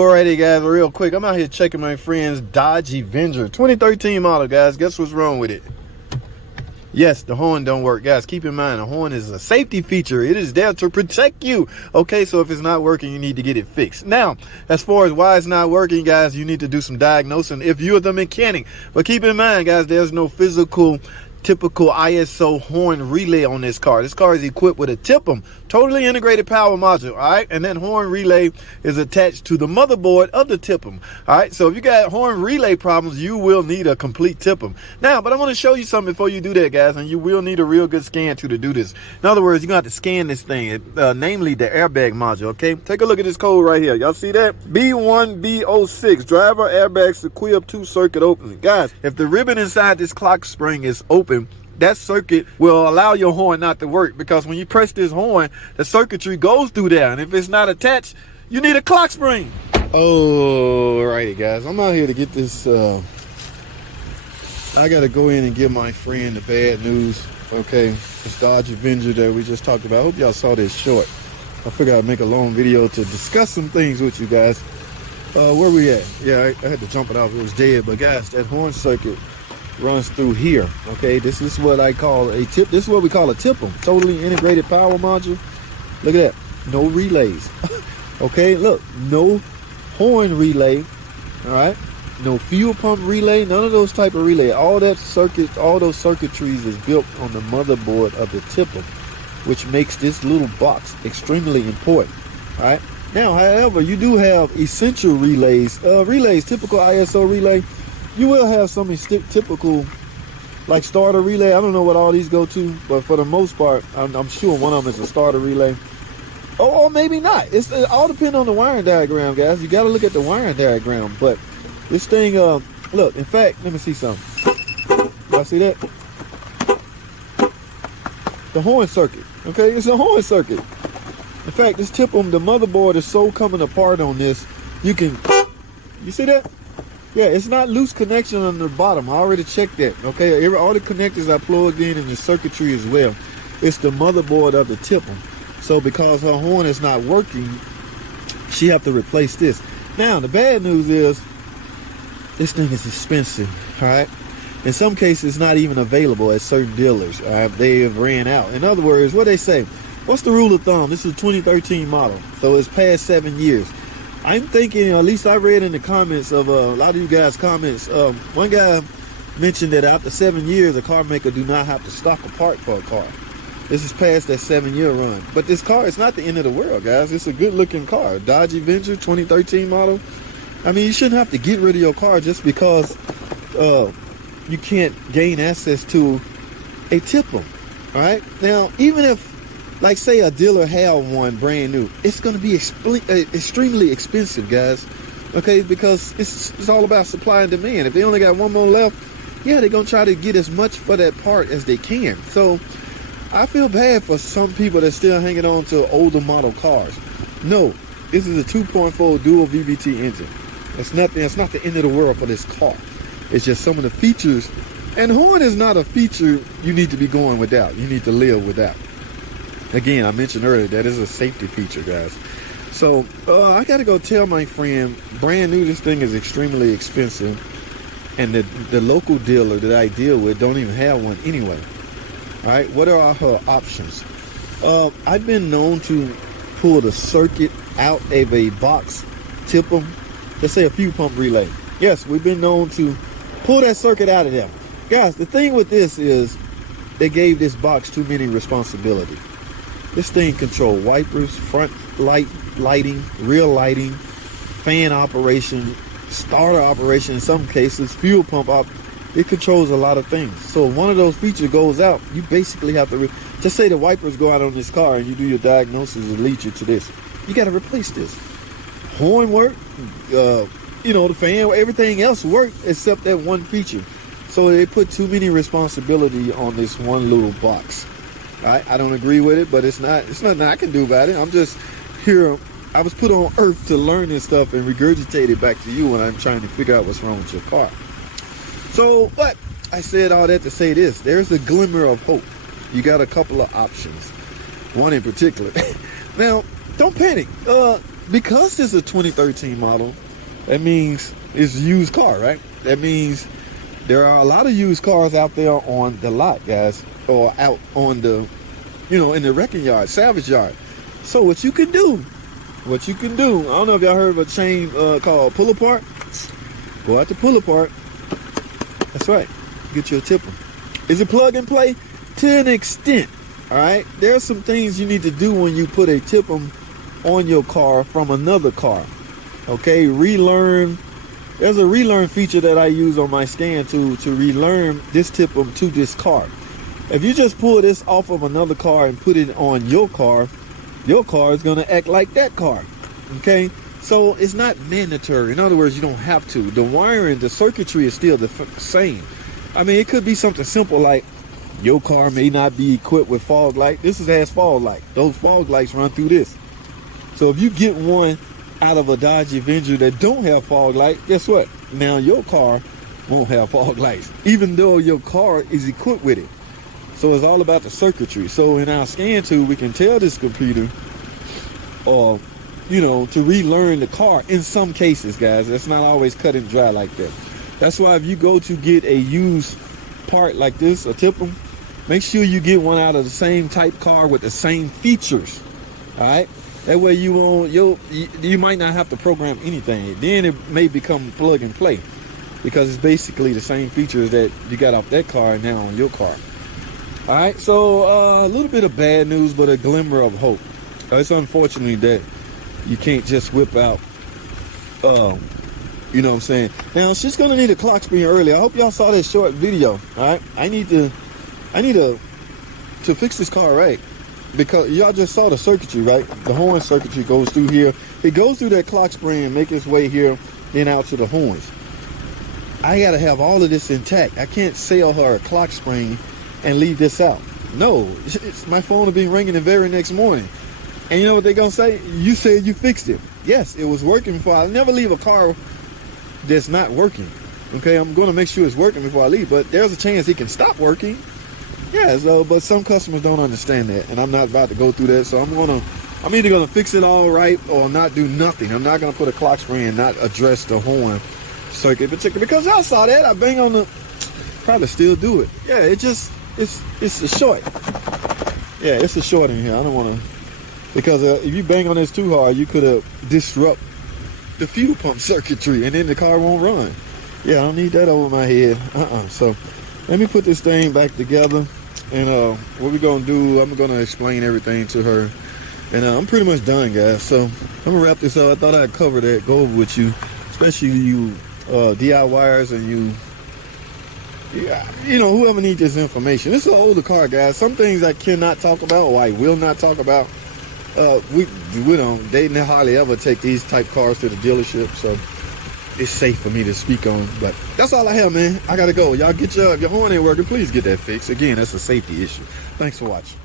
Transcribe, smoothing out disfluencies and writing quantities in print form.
Alrighty guys, real quick, I'm out here checking my friend's Dodge Avenger 2013 model, guys. Guess what's wrong with it? Yes, the horn don't work. Guys, keep in mind, the horn is a safety feature. It is there to protect you. Okay, so if it's not working, you need to get it fixed. Now, as far as why it's not working, guys, you need to do some diagnosing if you're the mechanic. But keep in mind, guys, there's no physical typical ISO horn relay on this car. This car is equipped with a TIPM, totally integrated power module, all right? And that horn relay is attached to the motherboard of the TIPM, all right? So if you got horn relay problems, you will need a complete TIPM. Now, but I want to show you something before you do that, guys, and you will need a real good scan to do this. In other words, you're going to have to scan this thing, namely the airbag module, okay? Take a look at this code right here. Y'all see that? B1B06, driver airbags equip 2 circuit opening. Guys, if the ribbon inside this clock spring is open, that circuit will allow your horn not to work, because when you press this horn, the circuitry goes through there, and if it's not attached, you need a clock spring. Alrighty guys, I'm out here to get this. I gotta go in and give my friend the bad news. Okay, this Dodge Avenger that we just talked about. I hope y'all saw this short. I figured I'd make a long video to discuss some things with you guys. Where we at? Yeah, I had to jump it off, it was dead. But guys, that horn circuit runs through here. Okay, this is what I call a tip. This is what we call a TIPM, totally integrated power module. Look at that, no relays. Okay, look, no horn relay. All right, no fuel pump relay, none of those type of relay. All that circuit, all those circuitries is built on the motherboard of the TIPM, which makes this little box extremely important. All right, now, however, you do have essential relays. Typical ISO relay. You will have some typical, like starter relay. I don't know what all these go to, but for the most part, I'm sure one of them is a starter relay. Or maybe not. It all depends on the wiring diagram, guys. You got to look at the wiring diagram. But this thing, look, in fact, let me see something. Y'all see that? The horn circuit. Okay, it's a horn circuit. In fact, this TIPM, the motherboard is so coming apart on this. You see that? Yeah, it's not loose connection on the bottom. I already checked that. Okay, all the connectors I plugged in the circuitry as well. It's the motherboard of the TIPM. So because her horn is not working, she have to replace this. Now, the bad news is this thing is expensive, all right? In some cases, it's not even available at certain dealers. All right? They have ran out. In other words, what they say, what's the rule of thumb? This is a 2013 model, so it's past 7 years. I'm thinking, at least I read in the comments of a lot of you guys' comments, one guy mentioned that after 7 years, a car maker do not have to stock a part for a car. This is past that 7-year run. But this car, it's not the end of the world, guys. It's a good looking car. Dodge Avenger 2013 model. I mean, you shouldn't have to get rid of your car just because you can't gain access to a TIPM. All right. Now, even if, like, say a dealer had one brand new, it's going to be extremely expensive, guys. Okay, because it's all about supply and demand. If they only got one more left, yeah, they're going to try to get as much for that part as they can. So I feel bad for some people that's still hanging on to older model cars. No, this is a 2.4 dual VVT engine. It's nothing. It's not the end of the world for this car. It's just some of the features. And horn is not a feature you need to be going without. You need to live without. Again, I mentioned earlier, that is a safety feature, guys. So I got to go tell my friend, brand new, this thing is extremely expensive. And the local dealer that I deal with don't even have one anyway. All right, what are her options? I've been known to pull the circuit out of a box, TIPM, let's say a fuel pump relay. Yes, we've been known to pull that circuit out of there. Guys, the thing with this is they gave this box too many responsibilities. This thing controls wipers, front lighting, rear lighting, fan operation, starter operation in some cases, fuel pump op. It controls a lot of things. So if one of those features goes out, you basically have to, just say the wipers go out on this car and you do your diagnosis and lead you to this. You got to replace this. Horn work, you know, the fan, everything else worked except that one feature. So they put too many responsibility on this one little box. I don't agree with it, but it's nothing I can do about it. I'm just here. I was put on earth to learn this stuff and regurgitate it back to you when I'm trying to figure out what's wrong with your car. So, but I said all that to say this. There's a glimmer of hope. You got a couple of options. One in particular. Now, don't panic. because it's a 2013 model, that means it's a used car, right? That means there are a lot of used cars out there on the lot, guys, or out on the, in the wrecking yard, salvage yard. So what you can do, I don't know if y'all heard of a chain called Pull Apart. Go out to Pull Apart. That's right. Get your tipper. Is it plug and play? To an extent. All right. There are some things you need to do when you put a TIPM on your car from another car. Okay. Relearn. There's a relearn feature that I use on my scan to relearn this TIPM to this car. If you just pull this off of another car and put it on your car is going to act like that car. Okay. So it's not mandatory. In other words, you don't have to. The wiring, the circuitry is still the same. I mean, it could be something simple like your car may not be equipped with fog light. This has fog light. Those fog lights run through this. So if you get one out of a Dodge Avenger that don't have fog light, guess what? Now your car won't have fog lights, even though your car is equipped with it. So it's all about the circuitry. So in our scan tool, we can tell this computer, to relearn the car in some cases, guys. It's not always cut and dry like that. That's why if you go to get a used part like this, a TIPM, make sure you get one out of the same type car with the same features. All right. That way you might not have to program anything. Then it may become plug and play because it's basically the same features that you got off that car now on your car. All right. So a little bit of bad news, but a glimmer of hope. It's unfortunately that you can't just whip out, you know what I'm saying? Now she's gonna need a clock spring early. I hope y'all saw this short video. All right, I need to fix this car right, because y'all just saw the circuitry, right? The horn circuitry goes through here. It goes through that clock spring and make its way here, then out to the horns. I gotta have all of this intact. I can't sell her a clock spring and leave this out. No, my phone will be ringing the very next morning. And you know what they're going to say? You said you fixed it. Yes, it was working before. I'll never leave a car that's not working. Okay, I'm going to make sure it's working before I leave. But there's a chance it can stop working. Yeah, so, but some customers don't understand that. And I'm not about to go through that. So I'm either going to fix it all right or not do nothing. I'm not going to put a clock spring and not address the horn circuit particularly. Because y'all saw that. I bang on the... Probably still do it. Yeah, it's a short. Yeah, it's a short in here. I don't want to... Because if you bang on this too hard, you could disrupt the fuel pump circuitry and then the car won't run. Yeah, I don't need that over my head. So let me put this thing back together. And what we're going to do, I'm going to explain everything to her. And I'm pretty much done, guys. So I'm going to wrap this up. I thought I'd cover that, go over with you, especially you DIYers and whoever needs this information. This is an older car, guys. Some things I cannot talk about or I will not talk about. They hardly ever take these type cars to the dealership, so it's safe for me to speak on. But that's all I have, man. I gotta go. Y'all if your horn ain't working, please get that fixed. Again, that's a safety issue. Thanks for watching.